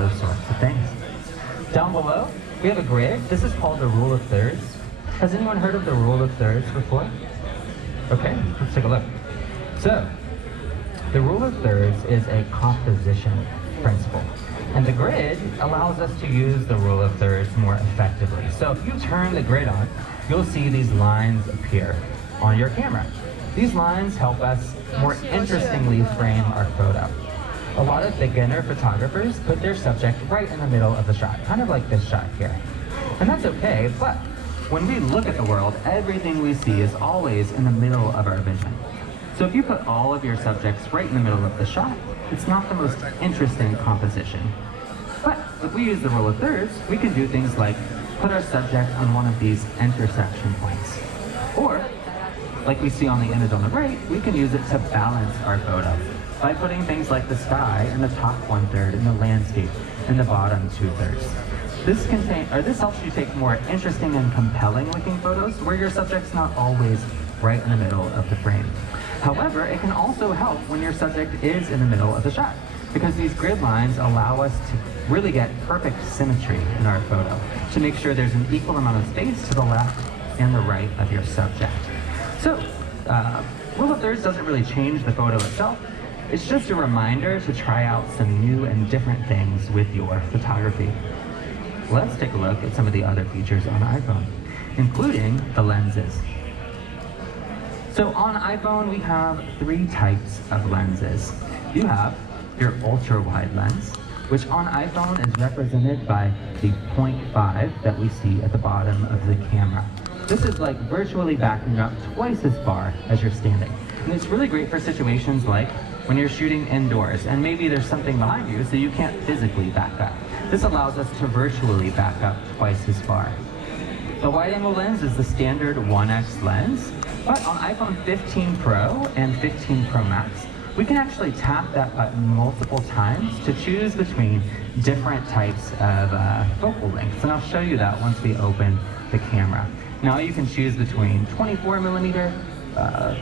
those sorts of things. Down below, we have a grid. This is called the rule of thirds. Has anyone heard of the rule of thirds before? Okay, let's take a look. So, the rule of thirds is a composition principle. And the grid allows us to use the rule of thirds more effectively. So if you turn the grid on, you'll see these lines appear on your camera. These lines help us more interestingly frame our photo. A lot of beginner photographers put their subject right in the middle of the shot, kind of like this shot here. And that's okay, but when we look at the world, everything we see is always in the middle of our vision. So if you put all of your subjects right in the middle of the shot, it's not the most interesting composition. But if we use the rule of thirds, we can do things like put our subject on one of these intersection points. Or, like we see on the image on the right, we can use it to balance our photo by putting things like the sky in the top 1/3 and the landscape in the bottom 2/3. This helps you take more interesting and compelling looking photos where your subject's not always right in the middle of the frame. However, it can also help when your subject is in the middle of the shot, because these grid lines allow us to really get perfect symmetry in our photo, to make sure there's an equal amount of space to the left and the right of your subject. So, rule of thirds doesn't really change the photo itself. It's just a reminder to try out some new and different things with your photography. Let's take a look at some of the other features on iPhone, including the lenses. So on iPhone, we have 3 types of lenses. You have your ultra-wide lens, which on iPhone is represented by the 0.5 that we see at the bottom of the camera. This is like virtually backing up twice as far as you're standing. And it's really great for situations like when you're shooting indoors and maybe there's something behind you so you can't physically back up. This allows us to virtually back up twice as far. The wide-angle lens is the standard 1x lens, but on iPhone 15 Pro and 15 Pro Max, we can actually tap that button multiple times to choose between different types of focal lengths, and I'll show you that once we open the camera. Now you can choose between 24mm,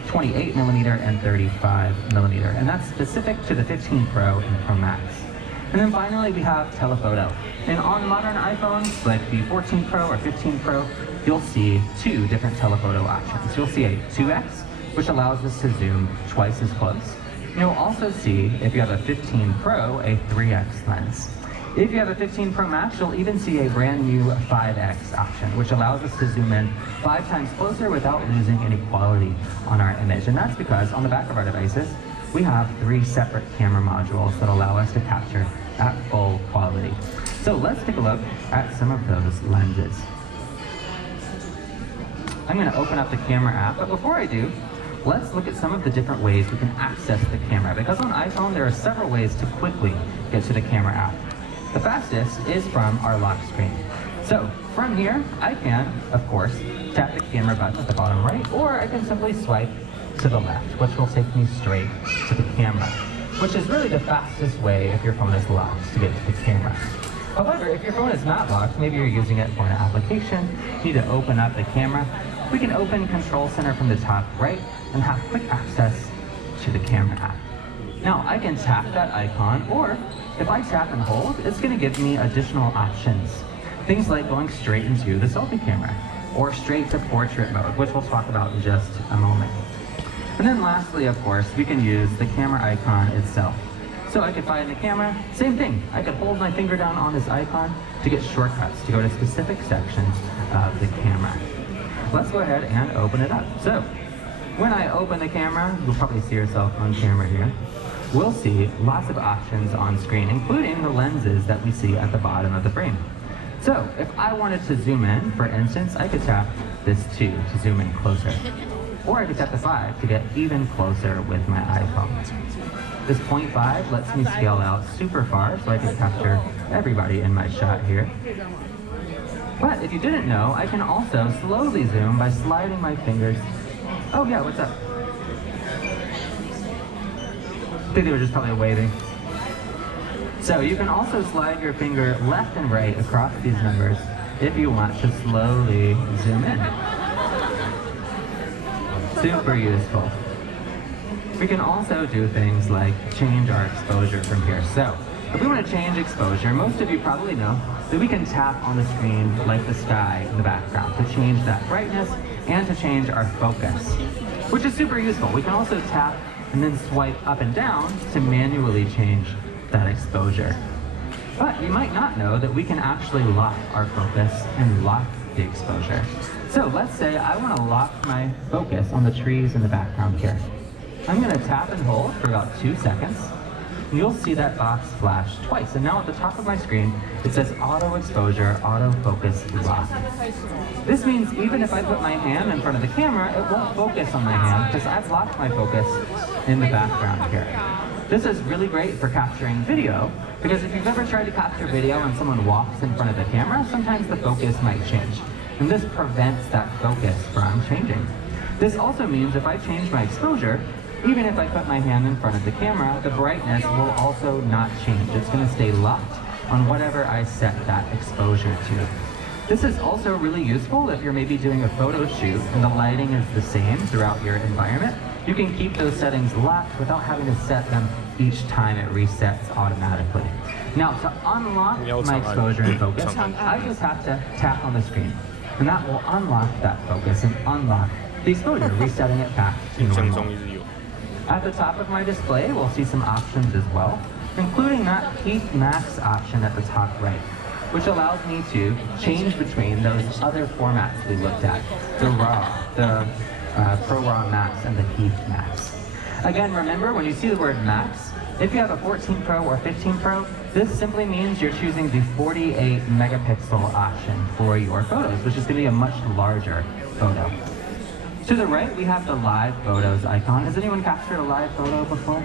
28mm, and 35mm, and that's specific to the 15 Pro and Pro Max. And then finally we have telephoto. And on modern iPhones, like the 14 Pro or 15 Pro, you'll see 2 different telephoto options. You'll see a 2x, which allows us to zoom twice as close. You'll also see, if you have a 15 Pro, a 3x lens. If you have a 15 Pro Max, you'll even see a brand new 5x option, which allows us to zoom in 5 times closer without losing any quality on our image. And that's because on the back of our devices, we have 3 separate camera modules that allow us to capture at full quality. So let's take a look at some of those lenses. I'm going to open up the camera app, but before I do, let's look at some of the different ways we can access the camera, because on iPhone there are several ways to quickly get to the camera app. The fastest is from our lock screen. So from here, I can, of course, tap the camera button at the bottom right, or I can simply swipe to the left, which will take me straight to the camera, which is really the fastest way if your phone is locked to get to the camera. However, if your phone is not locked, maybe you're using it for an application, you need to open up the camera, we can open Control Center from the top right and have quick access to the camera app. Now, I can tap that icon, or if I tap and hold, it's going to give me additional options. Things like going straight into the selfie camera, or straight to portrait mode, which we'll talk about in just a moment. And then lastly, of course, we can use the camera icon itself. So I could find the camera, same thing. I could hold my finger down on this icon to get shortcuts, to go to specific sections of the camera. Let's go ahead and open it up. So, when I open the camera, you'll probably see yourself on camera here, we'll see lots of options on screen, including the lenses that we see at the bottom of the frame. So, if I wanted to zoom in, for instance, I could tap this 2 to zoom in closer. Or I could tap the 5 to get even closer with my iPhone. This 0.5 lets me scale out super far, so I can capture everybody in my shot here. But if you didn't know, I can also slowly zoom by sliding my fingers. Oh yeah, what's up? I think they were just probably waving. So you can also slide your finger left and right across these numbers if you want to slowly zoom in. Super useful. We can also do things like change our exposure from here. So if we want to change exposure, most of you probably know that we can tap on the screen like the sky in the background to change that brightness and to change our focus, which is super useful. We can also tap and then swipe up and down to manually change that exposure. But you might not know that we can actually lock our focus and lock the exposure. So let's say I want to lock my focus on the trees in the background here. I'm going to tap and hold for about 2 seconds. You'll see that box flash twice. And now at the top of my screen, it says auto exposure, auto focus lock. This means even if I put my hand in front of the camera, it won't focus on my hand because I've locked my focus in the background here. This is really great for capturing video because if you've ever tried to capture video and someone walks in front of the camera, sometimes the focus might change. And this prevents that focus from changing. This also means if I change my exposure, even if I put my hand in front of the camera, the brightness will also not change. It's going to stay locked on whatever I set that exposure to. This is also really useful if you're maybe doing a photo shoot and the lighting is the same throughout your environment. You can keep those settings locked without having to set them each time it resets automatically. Now, to unlock my exposure and focus, I just have to tap on the screen. And that will unlock that focus and unlock the exposure, resetting it back to normal. At the top of my display, we'll see some options as well, including that Heat Max option at the top right, which allows me to change between those other formats we looked at, the RAW, the Pro RAW Max, and the Heat Max. Again, remember, when you see the word Max, if you have a 14 Pro or 15 Pro, this simply means you're choosing the 48 megapixel option for your photos, which is going to be a much larger photo. To the right, we have the live photos icon. Has anyone captured a live photo before?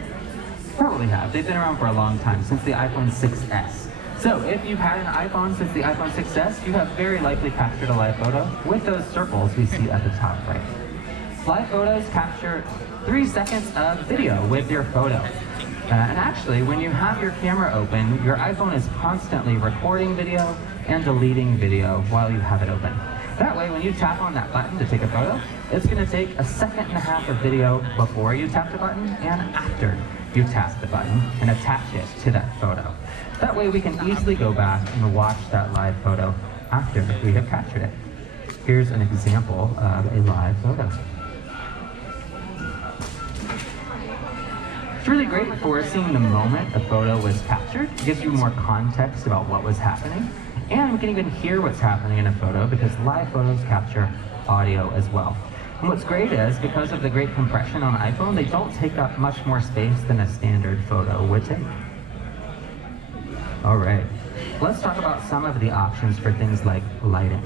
Probably have. They've been around for a long time, since the iPhone 6S. So if you've had an iPhone since the iPhone 6S, you have very likely captured a live photo with those circles we see at the top right. Live photos capture 3 seconds of video with your photo. And actually, when you have your camera open, your iPhone is constantly recording video and deleting video while you have it open. That way, when you tap on that button to take a photo, it's going to take 1.5 seconds of video before you tap the button and after you tap the button and attach it to that photo. That way, we can easily go back and watch that live photo after we have captured it. Here's an example of a live photo. It's really great for seeing the moment a photo was captured. It gives you more context about what was happening. And we can even hear what's happening in a photo because live photos capture audio as well. And what's great is, because of the great compression on iPhone, they don't take up much more space than a standard photo would take. All right, let's talk about some of the options for things like lighting.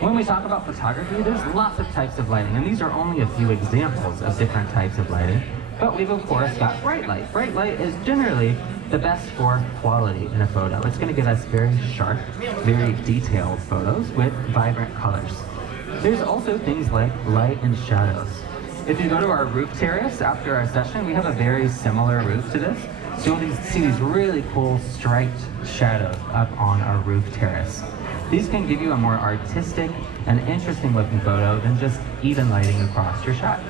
When we talk about photography, there's lots of types of lighting, and these are only a few examples of different types of lighting. But we've of course got bright light. Bright light is generally the best for quality in a photo. It's going to give us very sharp, very detailed photos with vibrant colors. There's also things like light and shadows. If you go to our roof terrace after our session, we have a very similar roof to this. So you'll see these really cool striped shadows up on our roof terrace. These can give you a more artistic and interesting looking photo than just even lighting across your shot.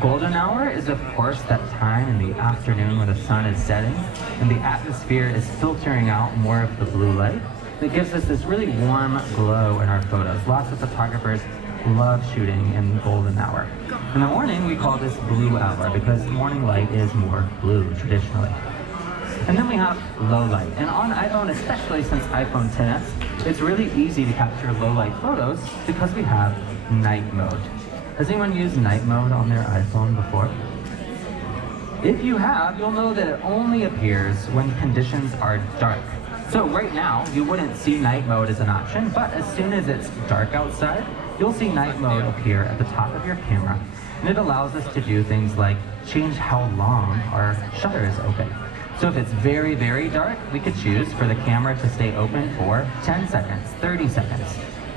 Golden hour is of course that time in the afternoon when the sun is setting and the atmosphere is filtering out more of the blue light. That gives us this really warm glow in our photos. Lots of photographers love shooting in golden hour. In the morning we call this blue hour because morning light is more blue traditionally. And then we have low light. And on iPhone, especially since iPhone XS, it's really easy to capture low light photos because we have night mode. Has anyone used night mode on their iPhone before? If you have, you'll know that it only appears when conditions are dark. So right now, you wouldn't see night mode as an option, but as soon as it's dark outside, you'll see night mode appear at the top of your camera. And it allows us to do things like change how long our shutter is open. So if it's very, very dark, we could choose for the camera to stay open for 10 seconds, 30 seconds.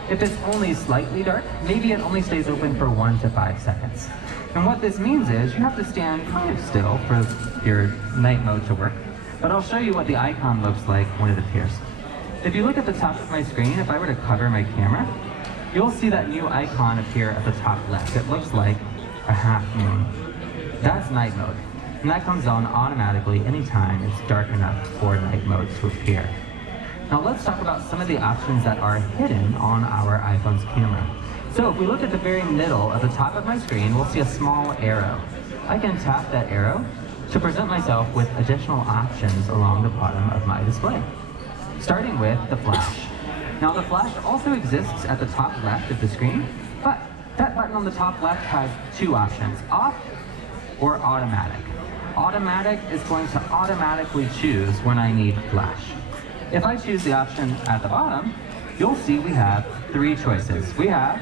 If it's only slightly dark, maybe it only stays open for 1 to 5 seconds. And what this means is you have to stand kind of still for your night mode to work. But I'll show you what the icon looks like when it appears. If you look at the top of my screen, if I were to cover my camera, you'll see that new icon appear at the top left. It looks like a half moon. That's night mode. and that comes on automatically anytime it's dark enough for night mode to appear. Now let's talk about some of the options that are hidden on our iPhone's camera. So if we look at the very middle of the top of my screen, we'll see a small arrow. I can tap that arrow to present myself with additional options along the bottom of my display. Starting with the flash. Now the flash also exists at the top left of the screen, but that button on the top left has two options, off or automatic. Automatic is going to automatically choose when I need flash. If I choose the option at the bottom, you'll see we have three choices. We have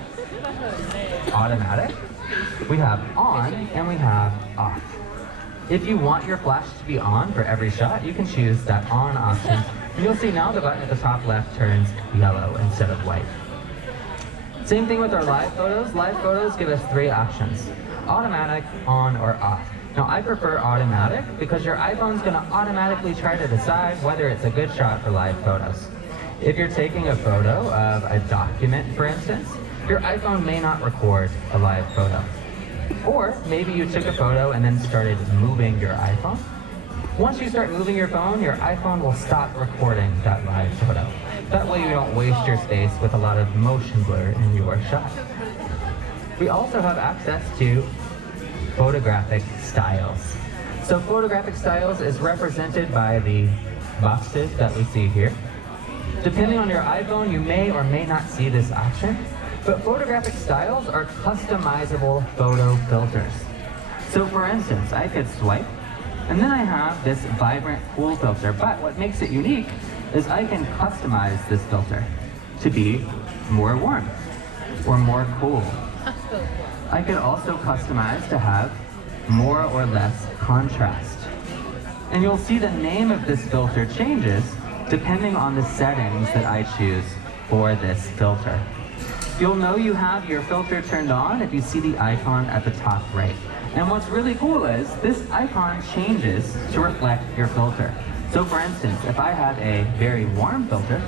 automatic, we have on, and we have off. If you want your flash to be on for every shot, you can choose that on option. And you'll see now the button at the top left turns yellow instead of white. Same thing with our live photos. Live photos give us three options: automatic, on, or off. Now I prefer automatic because your iPhone's gonna automatically try to decide whether it's a good shot for live photos. If you're taking a photo of a document, for instance, your iPhone may not record a live photo. Or maybe you took a photo and then started moving your iPhone. Once you start moving your phone, your iPhone will stop recording that live photo. That way you don't waste your space with a lot of motion blur in your shot. We also have access to photographic styles. So photographic styles is represented by the boxes that we see here. Depending on your iPhone, you may or may not see this option, but photographic styles are customizable photo filters. So for instance, I could swipe, and then I have this vibrant cool filter, but what makes it unique is I can customize this filter to be more warm or more cool. I could also customize to have more or less contrast. And you'll see the name of this filter changes depending on the settings that I choose for this filter. You'll know you have your filter turned on if you see the icon at the top right. And what's really cool is this icon changes to reflect your filter. So for instance, if I have a very warm filter,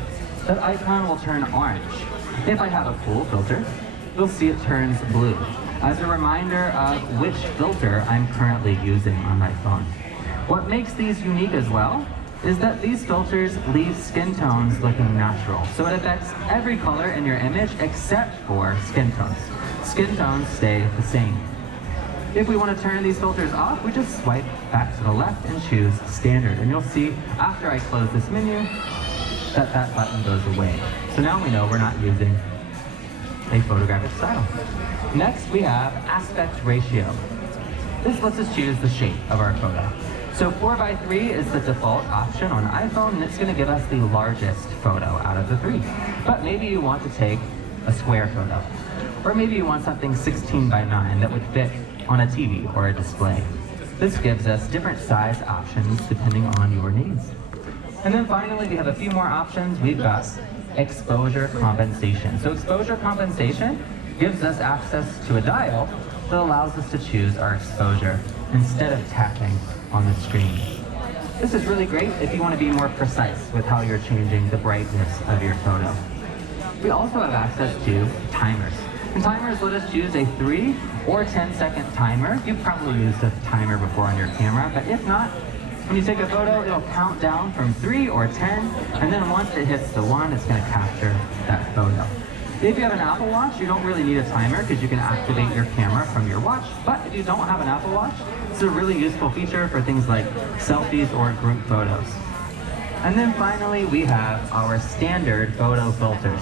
that icon will turn orange. If I have a cool filter, you'll see it turns blue, as a reminder of which filter I'm currently using on my phone. What makes these unique as well is that these filters leave skin tones looking natural. So it affects every color in your image except for skin tones. Skin tones stay the same. If we want to turn these filters off, we just swipe back to the left and choose standard. And you'll see after I close this menu that that button goes away. So now we know we're not using a photographic style. Next, we have aspect ratio. This lets us choose the shape of our photo. So 4:3 is the default option on iPhone, and it's going to give us the largest photo out of the three. But maybe you want to take a square photo, or maybe you want something 16:9 that would fit on a TV or a display. This gives us different size options depending on your needs. And then finally, we have a few more options. We've got exposure compensation. So exposure compensation gives us access to a dial that allows us to choose our exposure instead of tapping on the screen. This is really great if you want to be more precise with how you're changing the brightness of your photo. We also have access to timers. And timers let us choose a 3 or 10-second timer. You've probably used a timer before on your camera, but if not, when you take a photo, it'll count down from 3 or 10, and then once it hits the 1, it's going to capture that photo. If you have an Apple Watch, you don't really need a timer because you can activate your camera from your watch. But if you don't have an Apple Watch, it's a really useful feature for things like selfies or group photos. And then finally, we have our standard photo filters,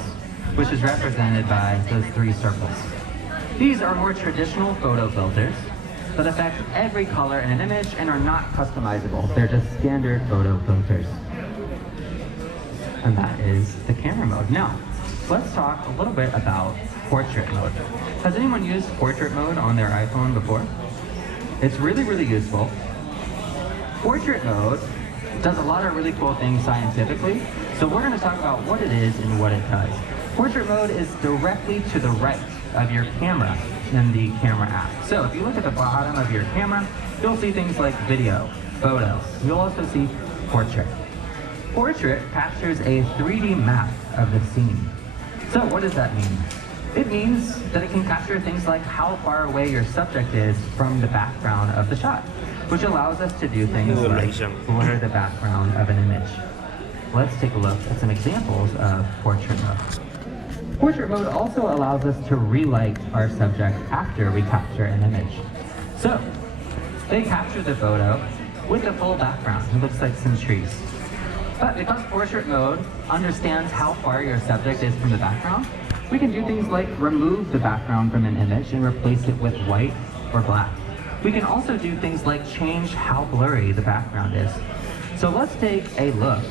which is represented by those 3 circles. These are more traditional photo filters that affect every color in an image and are not customizable. They're just standard photo filters. And that is the camera mode. Now, let's talk a little bit about portrait mode. Has anyone used portrait mode on their iPhone before? It's really, really useful. Portrait mode does a lot of really cool things scientifically, so we're going to talk about what it is and what it does. Portrait mode is directly to the right of your camera in the camera app. So if you look at the bottom of your camera, you'll see things like video, photos. You'll also see portrait. Portrait captures a 3D map of the scene. So what does that mean? It means that it can capture things like how far away your subject is from the background of the shot. which allows us to do things like blur the background of an image. Let's take a look at some examples of portrait mode. Portrait mode also allows us to relight our subject after we capture an image. So, they capture the photo with a full background. It looks like some trees. But because portrait mode understands how far your subject is from the background, we can do things like remove the background from an image and replace it with white or black. We can also do things like change how blurry the background is. So let's take a look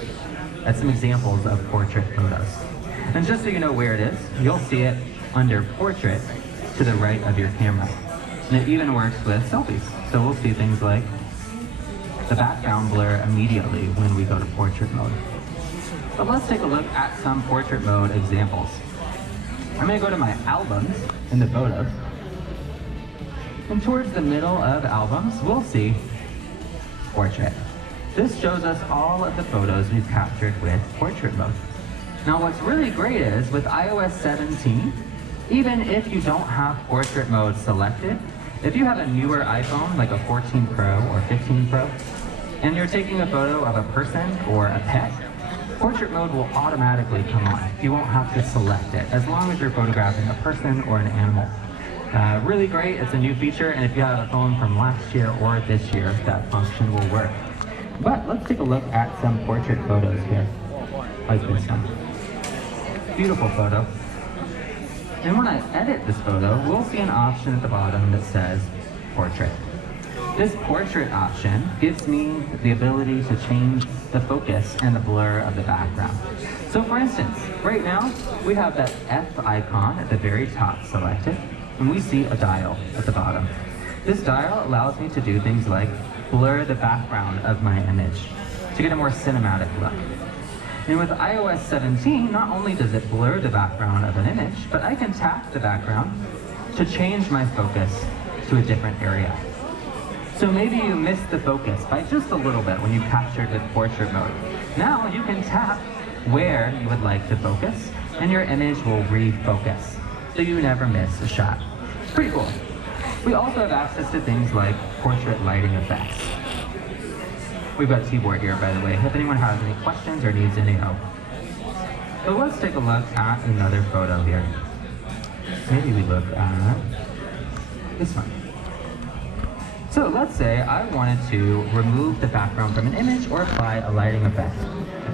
at some examples of portrait photos. And just so you know where it is, you'll see it under Portrait to the right of your camera. And it even works with selfies. So we'll see things like the background blur immediately when we go to portrait mode. But let's take a look at some portrait mode examples. I'm going to go to my albums in the photos. And towards the middle of albums, we'll see portrait. This shows us all of the photos we've captured with portrait mode. Now what's really great is with iOS 17, even if you don't have portrait mode selected, if you have a newer iPhone like a 14 Pro or 15 Pro, and you're taking a photo of a person or a pet, portrait mode will automatically come on. You won't have to select it, as long as you're photographing a person or an animal. Really great, it's a new feature, and if you have a phone from last year or this year, that function will work. But let's take a look at some portrait photos here, like this one. Beautiful photo. And when I edit this photo, we'll see an option at the bottom that says Portrait. This portrait option gives me the ability to change the focus and the blur of the background. So for instance, right now, we have that F icon at the very top selected, and we see a dial at the bottom. This dial allows me to do things like blur the background of my image to get a more cinematic look. And with iOS 17, not only does it blur the background of an image, but I can tap the background to change my focus to a different area. So maybe you missed the focus by just a little bit when you captured with portrait mode. Now you can tap where you would like to focus, and your image will refocus, so you never miss a shot. It's pretty cool. We also have access to things like portrait lighting effects. We've got keyboard here, by the way, if anyone has any questions or needs any help. So let's take a look at another photo here. Maybe we look at this one. So let's say I wanted to remove the background from an image or apply a lighting effect.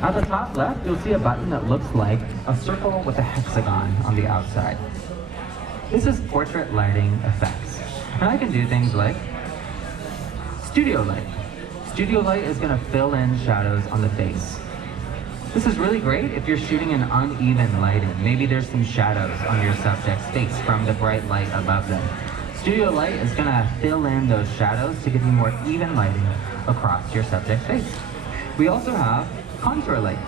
At the top left, you'll see a button that looks like a circle with a hexagon on the outside. This is portrait lighting effects. And I can do things like studio light. Studio light is going to fill in shadows on the face. This is really great if you're shooting an uneven lighting. Maybe there's some shadows on your subject's face from the bright light above them. Studio light is going to fill in those shadows to give you more even lighting across your subject's face. We also have contour light.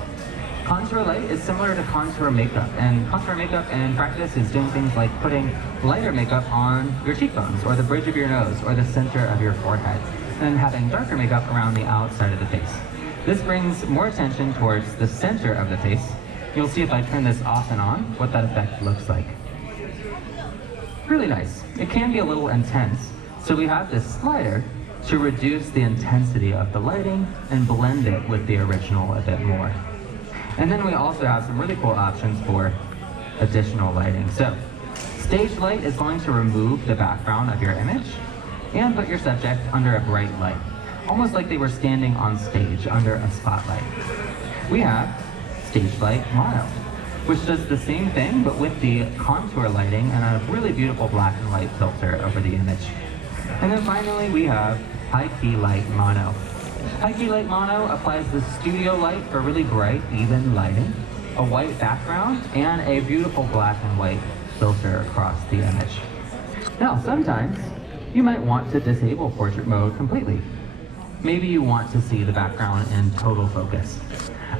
Contour light is similar to contour makeup, and contour makeup in practice is doing things like putting lighter makeup on your cheekbones, or the bridge of your nose, or the center of your forehead, and having darker makeup around the outside of the face. This brings more attention towards the center of the face. You'll see if I turn this off and on, what that effect looks like. Really nice. It can be a little intense, so we have this slider to reduce the intensity of the lighting and blend it with the original a bit more. And then we also have some really cool options for additional lighting. So, stage light is going to remove the background of your image and put your subject under a bright light, almost like they were standing on stage under a spotlight. We have stage light mono, which does the same thing but with the contour lighting and a really beautiful black and white filter over the image. And then finally we have high key light mono. High key light mono applies the studio light for really bright, even lighting, a white background, and a beautiful black and white filter across the image. Now, sometimes you might want to disable portrait mode completely. Maybe you want to see the background in total focus.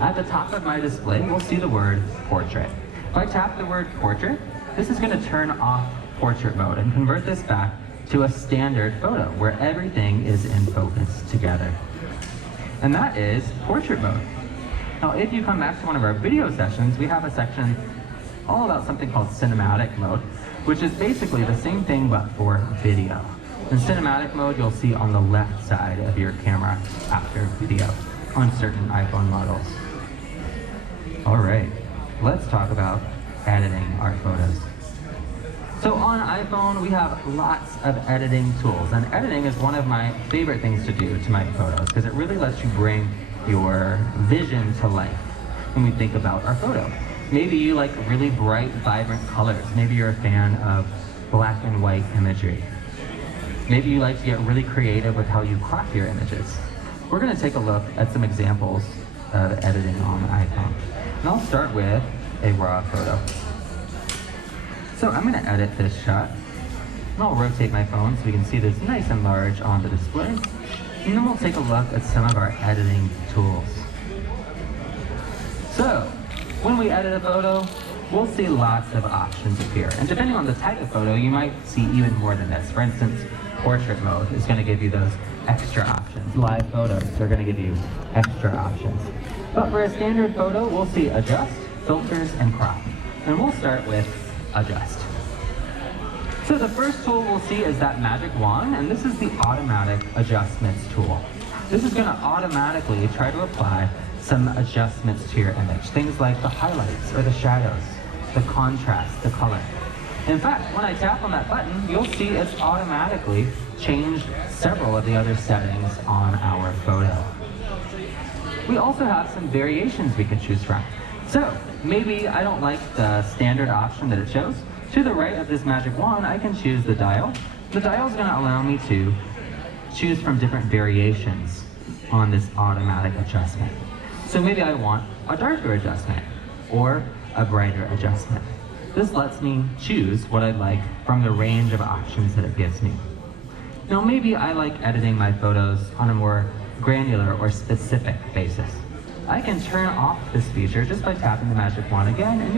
At the top of my display, we'll see the word portrait. If I tap the word portrait, this is going to turn off portrait mode and convert this back to a standard photo where everything is in focus together. And that is portrait mode. Now, if you come back to one of our video sessions, we have a section all about something called cinematic mode, which is basically the same thing but for video. In cinematic mode, you'll see on the left side of your camera after video on certain iPhone models. All right, let's talk about editing our photos. So on iPhone, we have lots of editing tools, and editing is one of my favorite things to do to my photos because it really lets you bring your vision to life when we think about our photo. Maybe you like really bright, vibrant colors. Maybe you're a fan of black and white imagery. Maybe you like to get really creative with how you crop your images. We're going to take a look at some examples of editing on the iPhone. And I'll start with a raw photo. So I'm going to edit this shot. And I'll rotate my phone so we can see this nice and large on the display. And then we'll take a look at some of our editing tools. So, when we edit a photo, we'll see lots of options appear. And depending on the type of photo, you might see even more than this. For instance, portrait mode is going to give you those extra options. Live photos are going to give you extra options. But for a standard photo, we'll see adjust, filters, and crop. And we'll start with adjust. So the first tool we'll see is that magic wand, and this is the automatic adjustments tool. This is going to automatically try to apply some adjustments to your image. Things like the highlights or the shadows, the contrast, the color. In fact, when I tap on that button, you'll see it's automatically changed several of the other settings on our photo. We also have some variations we can choose from. So maybe I don't like the standard option that it shows. To the right of this magic wand, I can choose the dial. The dial is going to allow me to choose from different variations on this automatic adjustment. So maybe I want a darker adjustment or a brighter adjustment. This lets me choose what I'd like from the range of options that it gives me. Now maybe I like editing my photos on a more granular or specific basis. I can turn off this feature just by tapping the magic wand again, and